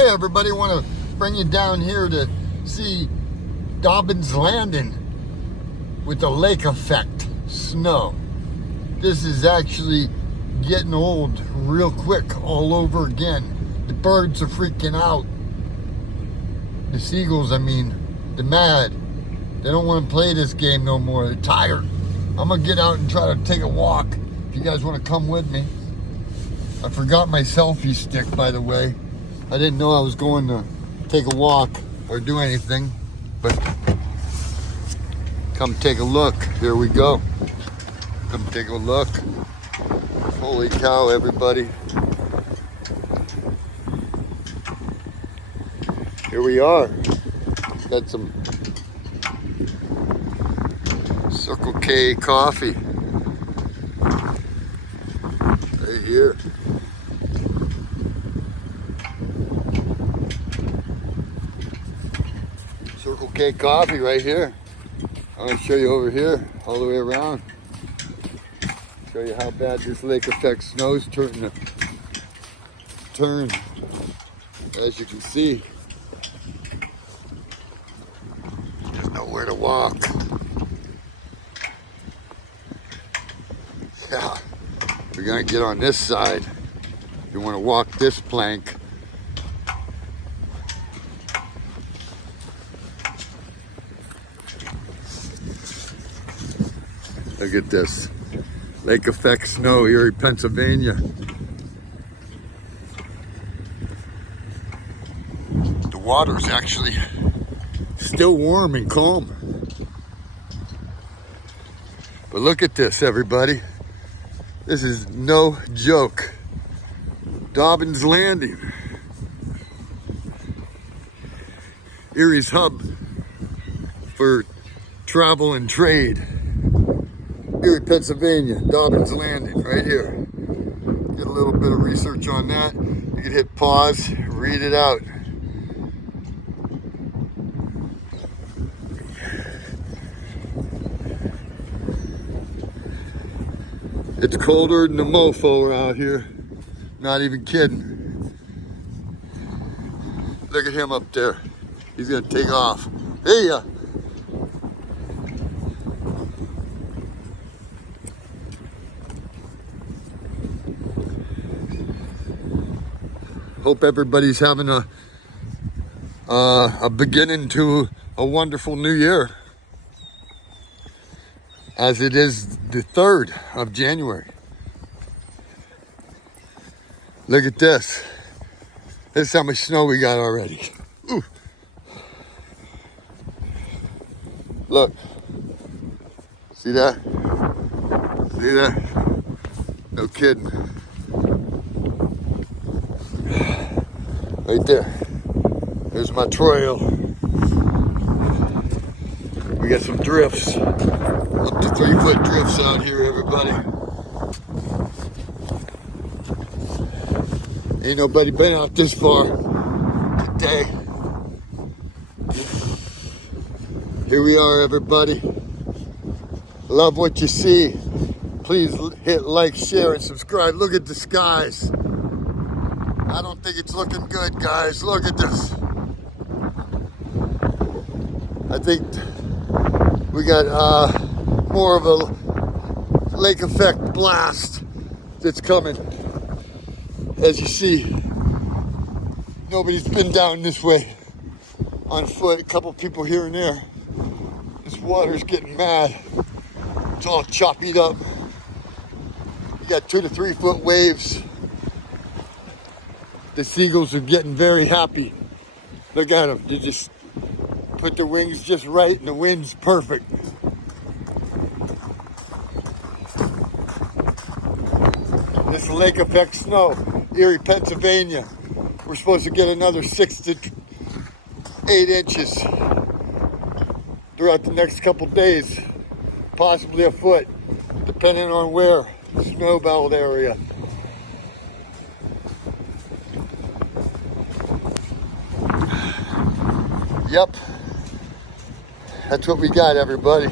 Hey everybody, want to bring you down here to see Dobbin's Landing with the lake effect snow. This is actually getting old real quick all over again. The birds are freaking out. The seagulls, I mean, they're mad. They don't want to play this game no more. They're tired. I'm going to get out and try to take a walk if you guys want to come with me. I forgot my selfie stick, by the way. I didn't know I was going to take a walk or do anything, but come take a look. Here we go. Come take a look. Holy cow, everybody. Here we are. Got some Circle K coffee. Right here. Circle K coffee right here. I'm going to show you over here, all the way around. Show you how bad this lake effect snow's turn, as you can see. There's nowhere to walk. Yeah, we're going to get on this side. You want to walk this plank. Look at this. Lake effect snow, Erie, Pennsylvania. The water's actually still warm and calm. But look at this, everybody. This is no joke. Dobbin's Landing. Erie's hub for travel and trade. Erie, Pennsylvania, Dobbin's Landing, right here. Get a little bit of research on that. You can hit pause, read it out. It's colder than the mofo out here. Not even kidding. Look at him up there. He's gonna take off. Hey ya. Hope everybody's having a beginning to a wonderful new year, as it is the 3rd of January. Look at this. This is how much snow we got already. Ooh. Look. See that? See that? No kidding. Right there. There's my trail. We got some drifts. Up to 3-foot drifts out here, everybody. Ain't nobody been out this far today. Here we are, everybody. Love what you see. Please hit like, share, and subscribe. Look at the skies. I don't think it's looking good, guys. Look at this. I think we got more of a lake effect blast that's coming. As you see, nobody's been down this way on foot. A couple people here and there. This water's getting mad. It's all choppied up. You got 2 to 3 foot waves. The seagulls are getting very happy. Look at them. They just put their wings just right and the wind's perfect. This lake effect snow, Erie, Pennsylvania. We're supposed to get another 6 to 8 inches throughout the next couple days. Possibly a foot, depending on where. Snow belt area. Yep, that's what we got, everybody.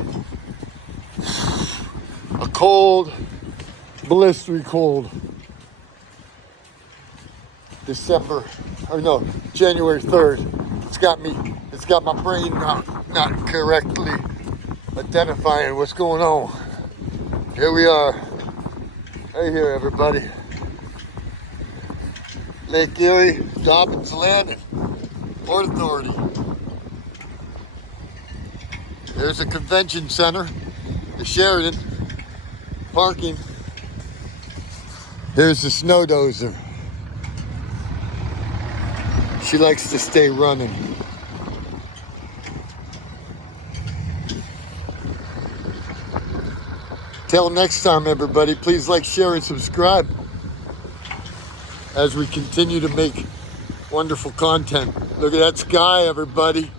A cold, blistery cold December or no, January 3rd. It's got my brain not correctly identifying what's going on. Here we are. Right here, everybody. Lake Erie, Dobbins Landing, Port Authority. There's a convention center, the Sheridan, parking. Here's the snow dozer. She likes to stay running. Till next time, everybody, please like, share, and subscribe as we continue to make wonderful content. Look at that sky, everybody.